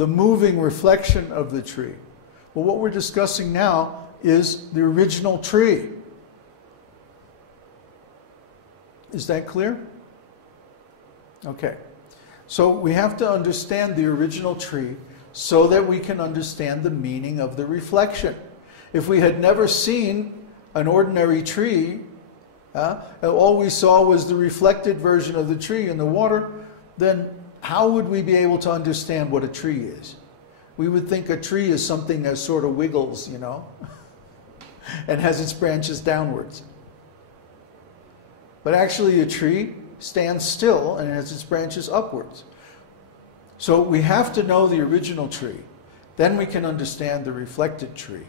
the moving reflection of the tree. Well, what we're discussing now is the original tree. Is that clear? Okay. So we have to understand the original tree so that we can understand the meaning of the reflection. If we had never seen an ordinary tree, and all we saw was the reflected version of the tree in the water, then how would we be able to understand what a tree is? We would think a tree is something that sort of wiggles, you know, and has its branches downwards. But actually a tree stands still and has its branches upwards. So we have to know the original tree. Then we can understand the reflected tree.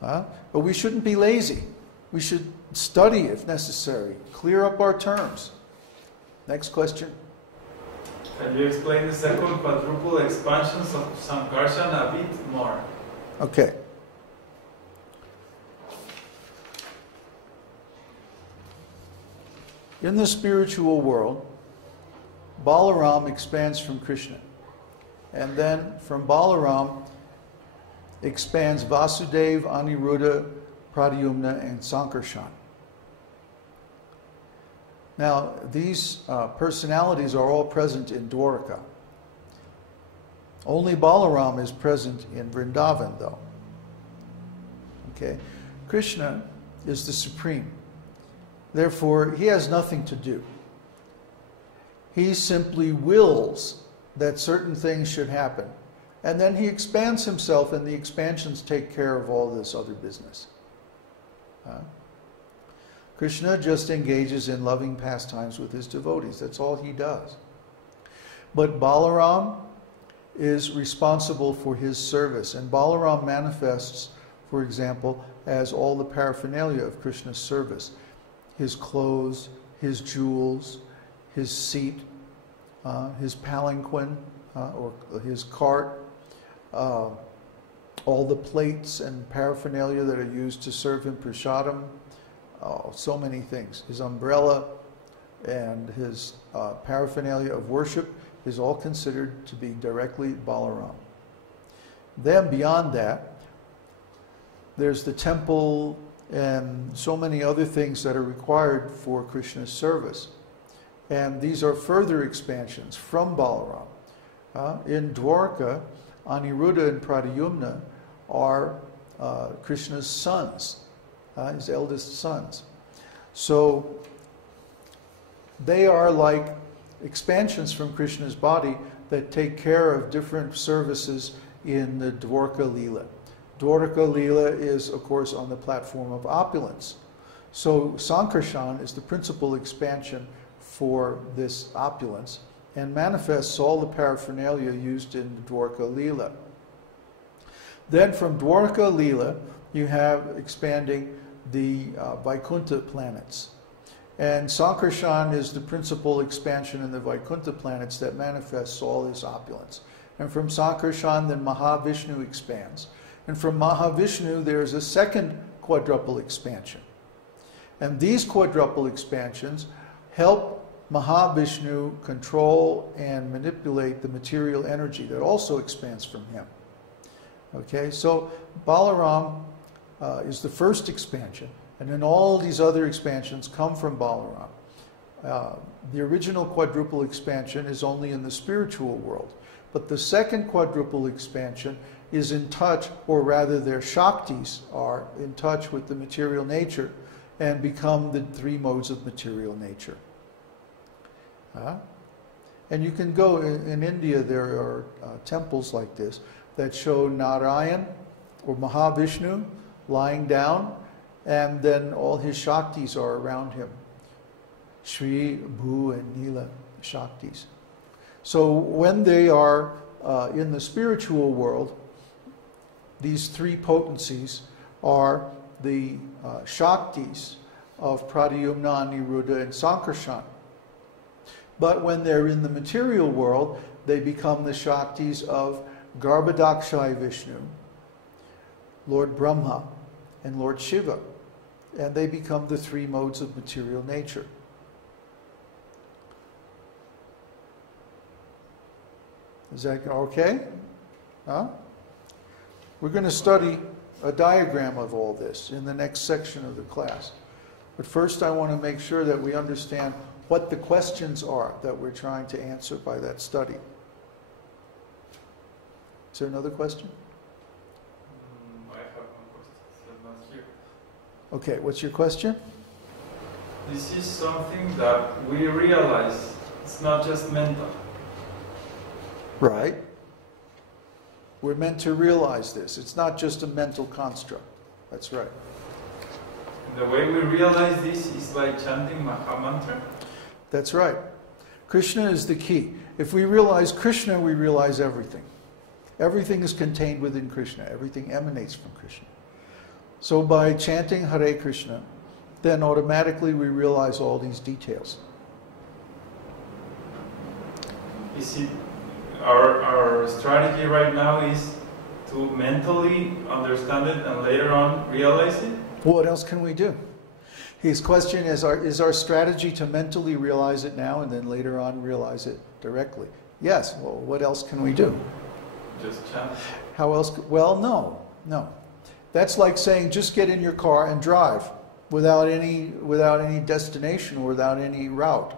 But we shouldn't be lazy. We should study if necessary. Clear up our terms. Next question. Can you explain the second quadruple expansions of Sankarshan a bit more? Okay. In the spiritual world, Balaram expands from Krishna. And then from Balaram expands Vasudeva, Aniruddha, Pradyumna, and Sankarshan. Now, these personalities are all present in Dwarka. Only Balaram is present in Vrindavan, though. Okay? Krishna is the supreme. Therefore, he has nothing to do. He simply wills that certain things should happen. And then he expands himself, and the expansions take care of all this other business. Krishna just engages in loving pastimes with his devotees. That's all he does. But Balaram is responsible for his service. And Balaram manifests, for example, as all the paraphernalia of Krishna's service. His clothes, his jewels, his seat, his palanquin, or his cart, all the plates and paraphernalia that are used to serve him prasadam, so many things. His umbrella and his paraphernalia of worship is all considered to be directly Balaram. Then beyond that, there's the temple and so many other things that are required for Krishna's service. And these are further expansions from Balaram. In Dwarka, Aniruddha and Pradyumna are Krishna's sons, his eldest sons. So they are like expansions from Krishna's body that take care of different services in the Dwarka Leela. Dwarka Leela is, of course, on the platform of opulence. So Sankarshan is the principal expansion for this opulence and manifests all the paraphernalia used in the Dwarka Leela. Then from Dwarka Leela, you have expanding the Vaikuntha planets. And Sankarshan is the principal expansion in the Vaikuntha planets that manifests all this opulence. And from Sankarshan, then Mahavishnu expands. And from Mahavishnu, there's a second quadruple expansion. And these quadruple expansions help Mahavishnu control and manipulate the material energy that also expands from him. Okay, so Balaram is the first expansion, and then all these other expansions come from Balaram. The original quadruple expansion is only in the spiritual world, but the second quadruple expansion is in touch, or rather their Shaktis are in touch with the material nature and become the three modes of material nature. And you can go, in India there are temples like this that show Narayan or Mahavishnu lying down, and then all his Shaktis are around him. Shri, Bhu, and Nila Shaktis. So when they are in the spiritual world, these three potencies are the Shaktis of Pradyumna, Aniruddha, and Sankarshan. But when they're in the material world, they become the Shaktis of Garbhodakshai Vishnu, Lord Brahma, and Lord Shiva. And they become the three modes of material nature. Is that okay? Huh? We're going to study a diagram of all this in the next section of the class. But first I want to make sure that we understand what the questions are that we're trying to answer by that study. Is there another question? I have one question, it's not here. Okay, what's your question? This is something that we realize it's not just mental. Right. We're meant to realize this. It's not just a mental construct. That's right. The way we realize this is by chanting a mantra? That's right. Krishna is the key. If we realize Krishna, we realize everything. Everything is contained within Krishna. Everything emanates from Krishna. So by chanting Hare Krishna, then automatically we realize all these details. Is it our strategy right now is to mentally understand it and later on realize it? What else can we do? His question is our strategy to mentally realize it now and then later on realize it directly? Yes. Well, what else can we do? Just chant. How else? Well, no. That's like saying just get in your car and drive without any destination or without any route.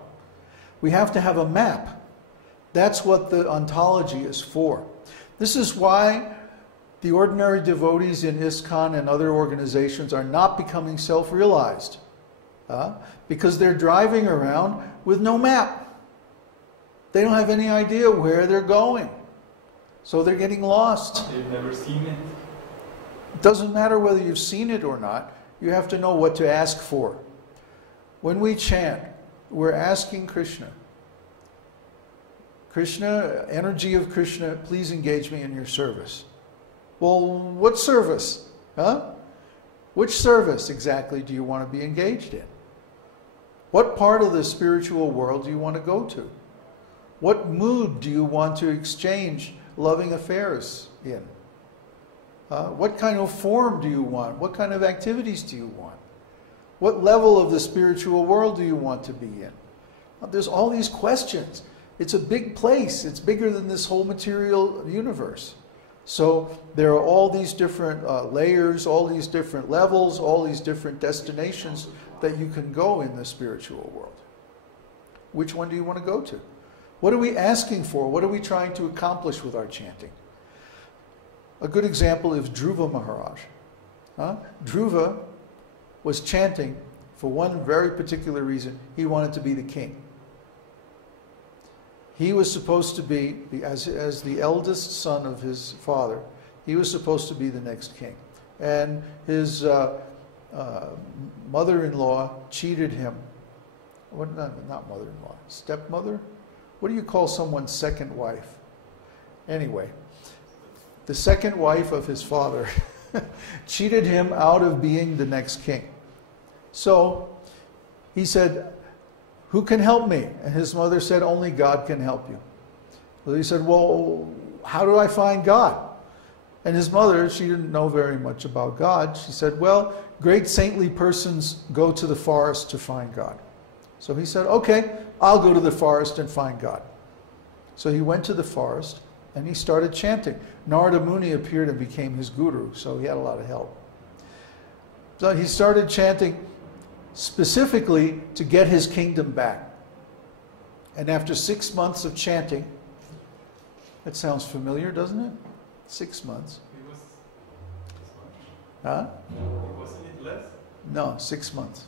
We have to have a map. That's what the ontology is for. This is why the ordinary devotees in ISKCON and other organizations are not becoming self-realized. Because they're driving around with no map. They don't have any idea where they're going. So they're getting lost. They've never seen it. It doesn't matter whether you've seen it or not. You have to know what to ask for. When we chant, we're asking Krishna, Krishna, energy of Krishna, please engage me in your service. Well, what service? Which service exactly do you want to be engaged in? What part of the spiritual world do you want to go to? What mood do you want to exchange loving affairs in? What kind of form do you want? What kind of activities do you want? What level of the spiritual world do you want to be in? There's all these questions. It's a big place. It's bigger than this whole material universe. So there are all these different layers, all these different levels, all these different destinations that you can go in the spiritual world. Which one do you want to go to? What are we asking for? What are we trying to accomplish with our chanting? A good example is Dhruva Maharaj. Dhruva was chanting for one very particular reason. He wanted to be the king. He was supposed to be, as the eldest son of his father, he was supposed to be the next king. And his mother-in-law cheated him. Not mother-in-law, stepmother? What do you call someone's second wife? Anyway, the second wife of his father cheated him out of being the next king. So he said, who can help me? And his mother said, only God can help you. So he said, well, how do I find God? And his mother, she didn't know very much about God. She said, well, great saintly persons go to the forest to find God. So he said, okay, I'll go to the forest and find God. So he went to the forest and he started chanting. Narada Muni appeared and became his guru, so he had a lot of help. So he started chanting specifically to get his kingdom back. And after 6 months of chanting, that sounds familiar, doesn't it? 6 months. It was 6 months. Huh? Wasn't it less? No, 6 months.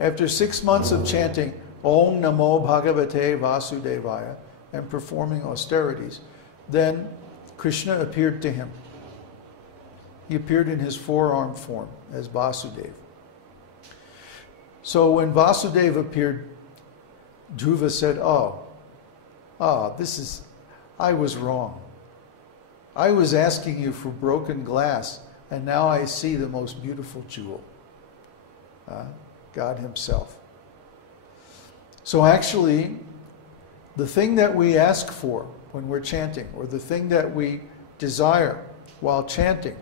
After 6 months of chanting Om Namo Bhagavate Vasudevaya and performing austerities, then Krishna appeared to him. He appeared in his four-armed form as Vasudeva. So when Vasudeva appeared, Dhruva said, I was wrong. I was asking you for broken glass, and now I see the most beautiful jewel, God himself. So actually, the thing that we ask for when we're chanting, or the thing that we desire while chanting,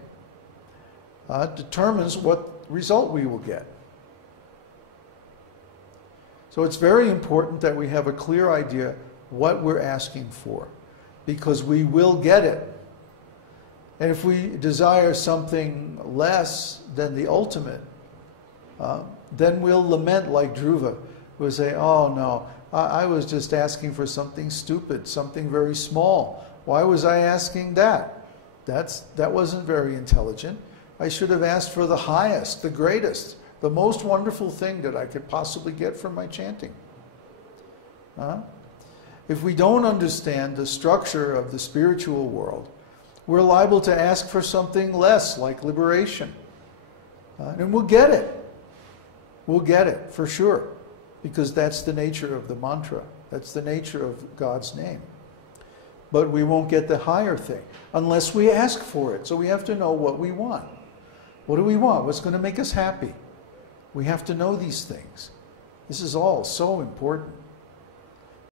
determines what result we will get. So it's very important that we have a clear idea what we're asking for. because we will get it. And if we desire something less than the ultimate, then we'll lament like Dhruva. We'll say, oh no, I was just asking for something stupid, something very small. Why was I asking that? That wasn't very intelligent. I should have asked for the highest, the greatest, the most wonderful thing that I could possibly get from my chanting. If we don't understand the structure of the spiritual world, we're liable to ask for something less, like liberation. And we'll get it. We'll get it, for sure. Because that's the nature of the mantra. That's the nature of God's name. But we won't get the higher thing unless we ask for it. So we have to know what we want. What do we want? What's going to make us happy? We have to know these things. This is all so important.